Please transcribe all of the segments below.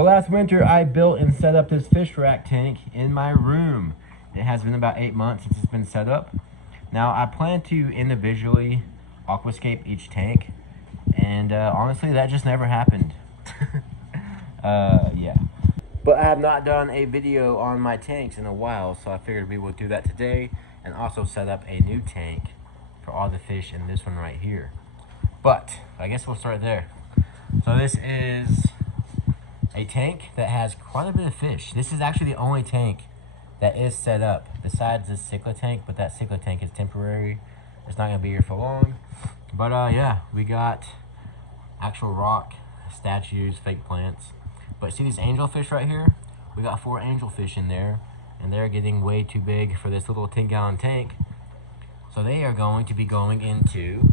So last winter I built and set up this fish rack tank in my room. It has been about 8 months since it's been set up. Now I plan to individually aquascape each tank, and honestly that just never happened. Yeah. But I have not done a video on my tanks in a while, so I figured we would do that today and also set up a new tank for all the fish in this one right here. But I guess we'll start there. So this is a tank that has quite a bit of fish. This is actually the only tank that is set up besides this Cichlid tank, but that Cichlid tank is temporary. It's not gonna be here for long. But yeah, we got actual rock, statues, fake plants. But see these angelfish right here? We got 4 angelfish in there, and they're getting way too big for this little 10-gallon tank. So they are going to be going into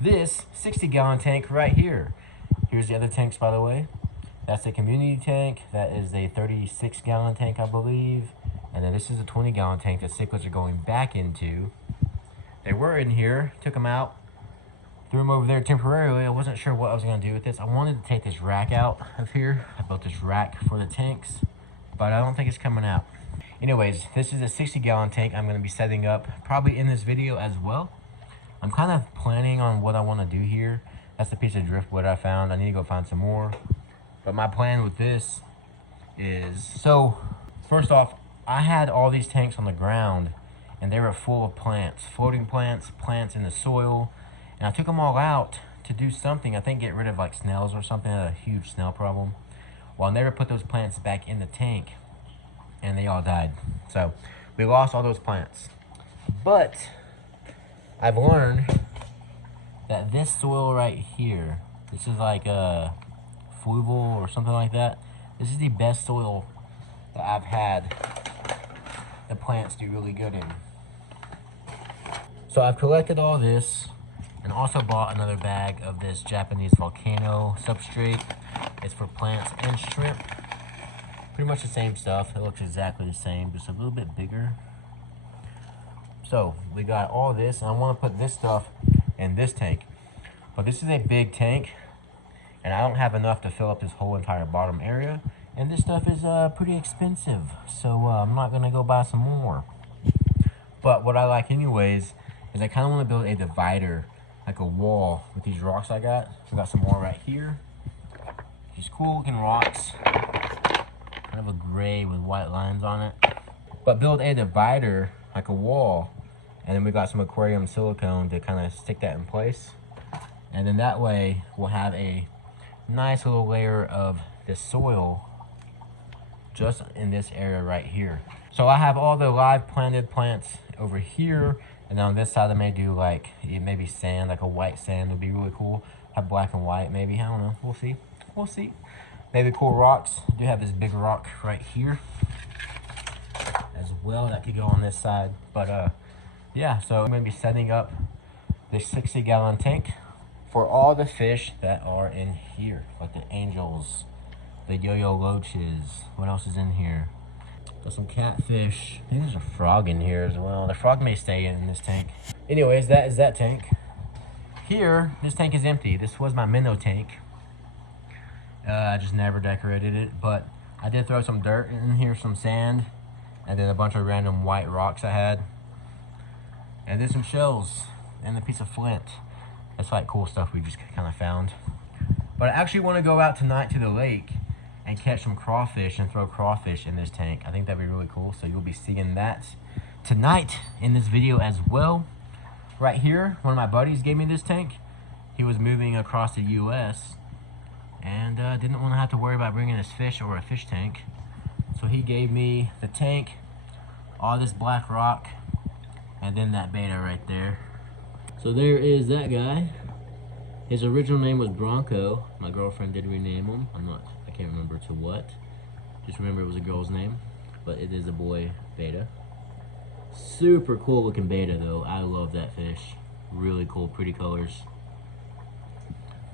this 60-gallon tank right here. Here's the other tanks, by the way. That's a community tank. That is a 36-gallon tank, I believe. And then this is a 20-gallon tank that cichlids are going back into. They were in here, took them out, threw them over there temporarily. I wasn't sure what I was going to do with this. I wanted to take this rack out of here. I built this rack for the tanks, but I don't think it's coming out. Anyways, this is a 60-gallon tank I'm going to be setting up probably in this video as well. I'm kind of planning on what I want to do here. That's a piece of driftwood I found. I need to go find some more. But my plan with this is, so first off, I had all these tanks on the ground and they were full of plants, floating plants, plants in the soil. And I took them all out to do something. I think get rid of like snails or something. I had a huge snail problem. Well, I never put those plants back in the tank and they all died. So we lost all those plants. But I've learned that this soil right here, this is like a fluvial or something like that. This is the best soil that I've had the plants do really good in. So I've collected all this and also bought another bag of this Japanese volcano substrate. It's for plants and shrimp. Pretty much the same stuff. It looks exactly the same, just a little bit bigger. So we got all this, and I want to put this stuff in this tank. But this is a big tank, and I don't have enough to fill up this whole entire bottom area. And this stuff is pretty expensive, so I'm not gonna go buy some more. But what I like anyways is I kind of want to build a divider, like a wall with these rocks I got. I got some more right here. These cool looking rocks, kind of a gray with white lines on it. But build a divider, like a wall, and then we got some aquarium silicone to kind of stick that in place. And then that way we'll have a nice little layer of this soil just in this area right here. So I have all the live planted plants over here, and on this side I may do like maybe sand, like a white sand would be really cool. Have black and white maybe, I don't know, we'll see. We'll see. Maybe cool rocks. I do have this big rock right here as well that could go on this side. But yeah, so I'm gonna be setting up this 60-gallon tank for all the fish that are in here, like the angels, the yo-yo loaches. What else is in here? Got some catfish. I think there's a frog in here as well. The frog may stay in this tank. Anyways, that is that tank. Here, this tank is empty. This was my minnow tank. I just never decorated it, but I did throw some dirt in here, some sand, and then a bunch of random white rocks I had. And then some shells and a piece of flint. That's like cool stuff we just kind of found. But I actually want to go out tonight to the lake and catch some crawfish and throw crawfish in this tank. I think that'd be really cool. So you'll be seeing that tonight in this video as well. Right here, one of my buddies gave me this tank. He was moving across the US and didn't want to have to worry about bringing his fish or a fish tank. So he gave me the tank, all this black rock, and then that beta right there. So there is that guy. His original name was Bronco. My girlfriend did rename him. I can't remember to what. Just remember it was a girl's name, but it is a boy beta. Super cool looking beta though. I love that fish. Really cool, pretty colors.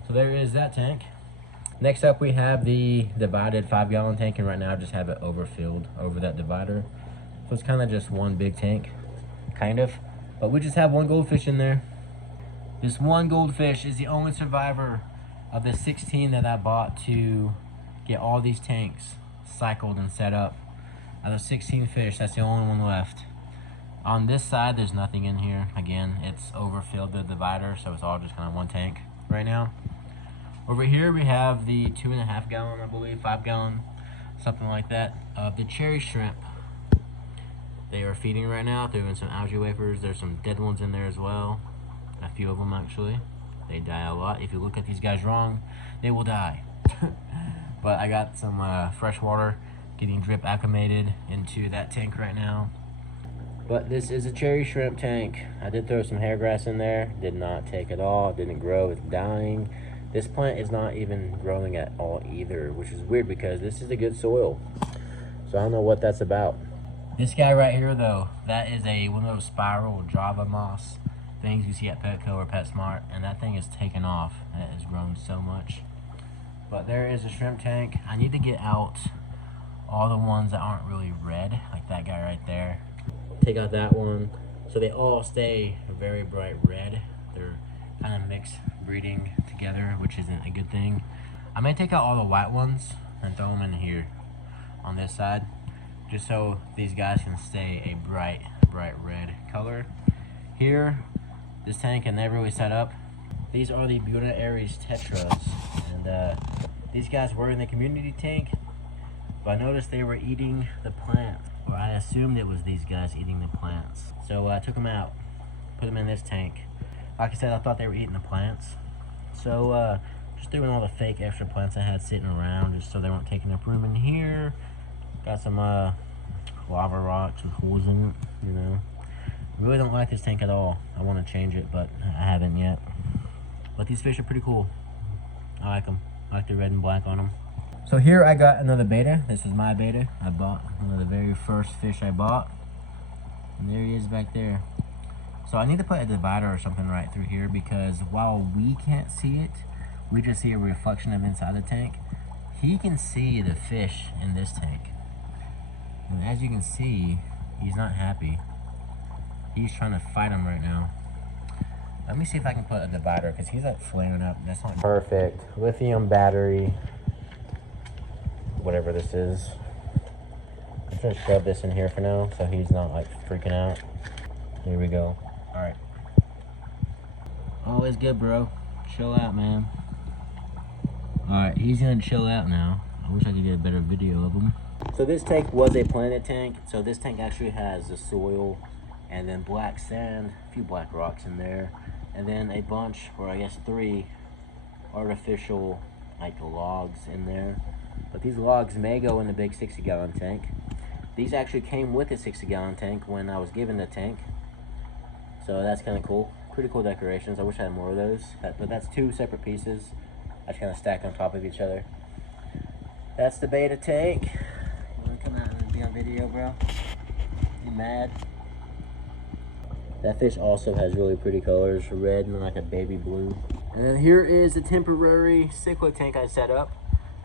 So there is that tank. Next up we have the divided 5-gallon tank, and right now I just have it overfilled over that divider. So it's kind of just one big tank, kind of. But we just have one goldfish in there. This one goldfish is the only survivor of the 16 that I bought to get all these tanks cycled and set up. Out of 16 fish, that's the only one left. On this side, there's nothing in here. Again, it's overfilled the divider, so it's all just kind of one tank right now. Over here, we have the 2.5 gallon, I believe, 5 gallon, something like that, of the cherry shrimp. They are feeding right now. They're doing some algae wafers. There's some dead ones in there as well. A few of them, actually. They die a lot. If you look at these guys wrong, they will die. But I got some fresh water getting drip acclimated into that tank right now. But this is a cherry shrimp tank. I did throw some hair grass in there. Did not take at all. Didn't grow. It's dying. This plant is not even growing at all either, which is weird because this is a good soil. So I don't know what that's about. This guy right here, though, that is one of those spiral Java moss things you see at Petco or PetSmart, and that thing is taken off. It has grown so much. But there is a shrimp tank. I need to get out all the ones that aren't really red, like that guy right there. Take out that one, so they all stay very bright red. They're kind of mixed breeding together, which isn't a good thing. I may take out all the white ones and throw them in here on this side, just so these guys can stay a bright red color. Here, this tank can never really set up. These are the Buena Aries tetras, and these guys were in the community tank, but I noticed they were eating the plants, or I assumed it was these guys eating the plants. So I took them out, put them in this tank. Like I said, I thought they were eating the plants, so just threw in all the fake extra plants I had sitting around, just so they weren't taking up room in here. Got some lava rocks with holes in it, you know. I really don't like this tank at all. I want to change it, but I haven't yet. But these fish are pretty cool. I like them. I like the red and black on them. So here I got another beta. This is my beta. I bought one of the very first fish I bought. And there he is back there. So I need to put a divider or something right through here, because while we can't see it, we just see a reflection of inside the tank. He can see the fish in this tank. And as you can see, he's not happy. He's trying to fight him right now. Let me see if I can put a divider, because he's like flaring up. That's not perfect. Lithium battery. Whatever this is. I'm just gonna shove this in here for now so he's not like freaking out. Here we go. Alright. All is good, bro. Chill out, man. Alright, he's gonna chill out now. I wish I could get a better video of him. So this tank was a planted tank. So this tank actually has the soil and then black sand, a few black rocks in there, and then a bunch, or I guess 3 artificial like logs in there. But these logs may go in the big 60-gallon tank. These actually came with a 60-gallon tank when I was given the tank. So that's kind of cool. Pretty cool decorations. I wish I had more of those. But that's 2 separate pieces. I just kind of stack on top of each other. That's the beta tank. You want to come out and be on video, bro? You mad? That fish also has really pretty colors. Red and like a baby blue. And then here is the temporary cichlid tank I set up.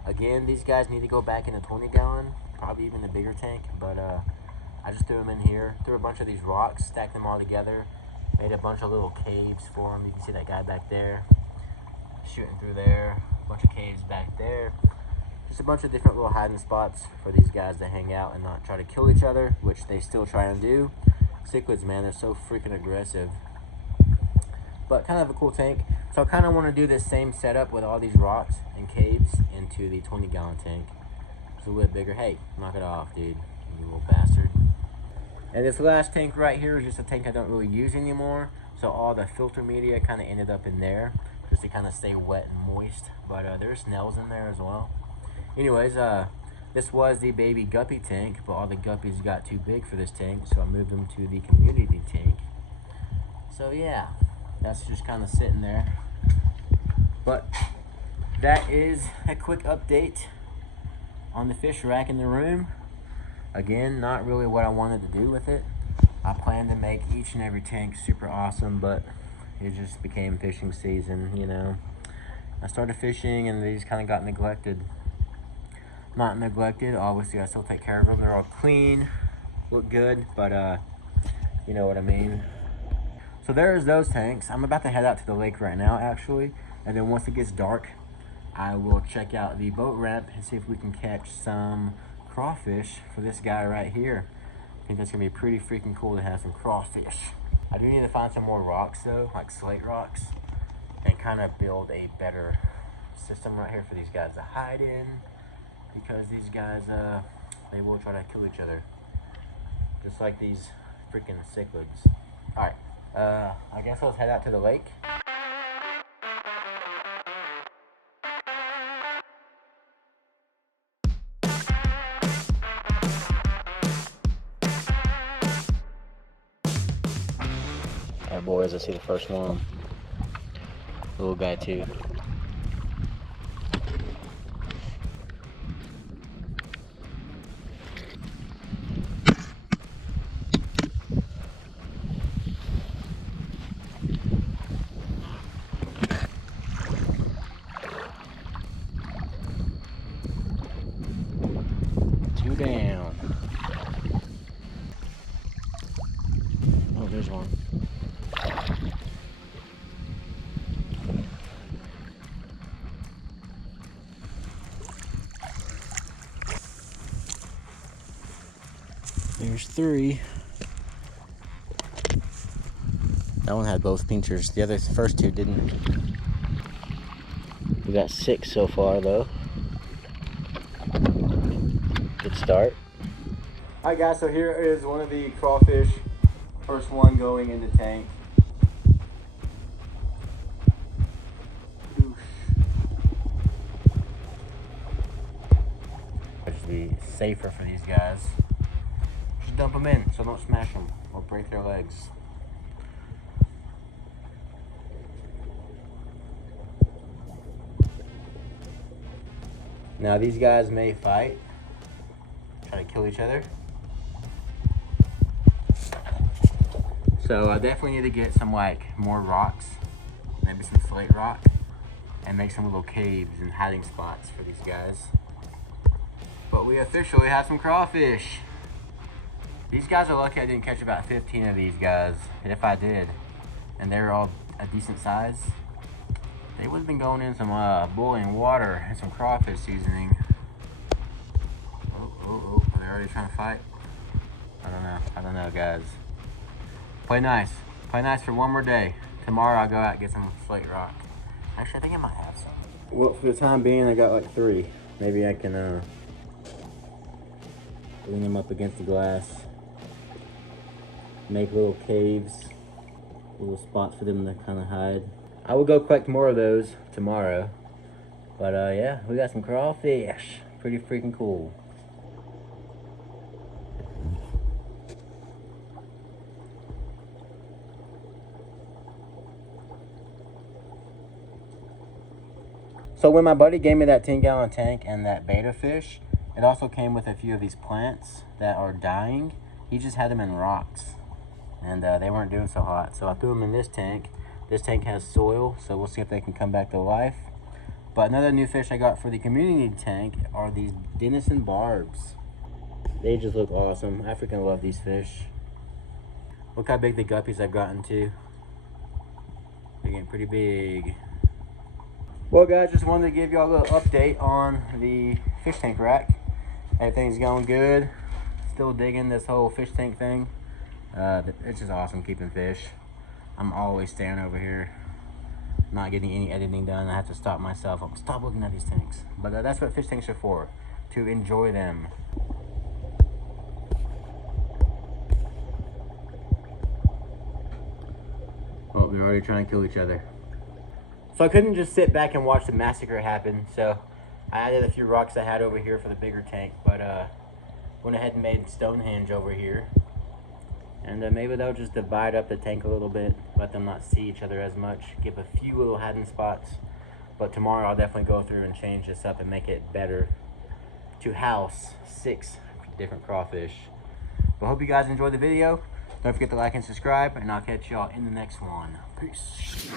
Again, these guys need to go back in a 20-gallon, probably even a bigger tank, but I just threw them in here, threw a bunch of these rocks, stacked them all together, made a bunch of little caves for them. You can see that guy back there, shooting through there, a bunch of caves back there. Just a bunch of different little hiding spots for these guys to hang out and not try to kill each other, which they still try and do. Cichlids, man, they're so freaking aggressive. But kind of a cool tank. So I kind of want to do this same setup with all these rocks and caves into the 20-gallon tank. It's a little bit bigger. Hey, knock it off, dude, you little bastard. And this last tank right here is just a tank I don't really use anymore. So all the filter media kind of ended up in there, just to kind of stay wet and moist. But there's snails in there as well. Anyways, this was the baby guppy tank, but all the guppies got too big for this tank, so I moved them to the community tank. So yeah, that's just kind of sitting there. But that is a quick update on the fish rack in the room. Again, not really what I wanted to do with it. I planned to make each and every tank super awesome, but it just became fishing season, you know. I started fishing and these kind of got neglected. Not neglected, obviously I still take care of them. They're all clean, look good, but you know what I mean. So there's those tanks. I'm about to head out to the lake right now, actually, and then once it gets dark, I will check out the boat ramp and see if we can catch some crawfish for this guy right here. I think that's gonna be pretty freaking cool to have some crawfish. I do need to find some more rocks though, like slate rocks, and kind of build a better system right here for these guys to hide in, because these guys, they will try to kill each other, just like these freaking cichlids. All right, I guess let's head out to the lake. All right, boys, I see the first one. Little guy too. Two down. Oh, there's one. There's three. That one had both pinchers. The first two didn't. We got 6 so far though. Good start. Alright guys, so here is one of the crawfish. First one going in the tank. Just be safer for these guys. Just dump them in so don't smash them or break their legs. Now these guys may fight, try to kill each other. So I definitely need to get some more rocks, maybe some slate rock, and make some little caves and hiding spots for these guys. But we officially have some crawfish. These guys are lucky I didn't catch about 15 of these guys. And if I did, and they're all a decent size, they would have been going in some boiling water and some crawfish seasoning. Oh, are they already trying to fight? I don't know guys. Play nice for one more day. Tomorrow I'll go out and get some slate rock. Actually, I think I might have some. Well, for the time being, I got 3. Maybe I can bring them up against the glass. Make little caves, little spots for them to kind of hide. I will go collect more of those tomorrow. But yeah, we got some crawfish. Pretty freaking cool. So when my buddy gave me that 10-gallon tank and that betta fish, it also came with a few of these plants that are dying. He just had them in rocks, and they weren't doing so hot. So I threw them in this tank. This tank has soil, so we'll see if they can come back to life. But another new fish I got for the community tank are these Denison barbs. They just look awesome. I freaking love these fish. Look how big the guppies I've gotten to. They're getting pretty big. Well guys, just wanted to give y'all a little update on the fish tank rack. Everything's going good. Still digging this whole fish tank thing. It's just awesome keeping fish. I'm always staying over here, not getting any editing done. I have to stop myself. I'll stop looking at these tanks. But that's what fish tanks are for, to enjoy them. Oh, they're already trying to kill each other. So I couldn't just sit back and watch the massacre happen, so I added a few rocks I had over here for the bigger tank, but went ahead and made Stonehenge over here. And maybe they'll just divide up the tank a little bit, let them not see each other as much, give a few little hiding spots. But tomorrow I'll definitely go through and change this up and make it better to house 6 different crawfish. But I hope you guys enjoyed the video. Don't forget to like and subscribe, and I'll catch y'all in the next one. Peace.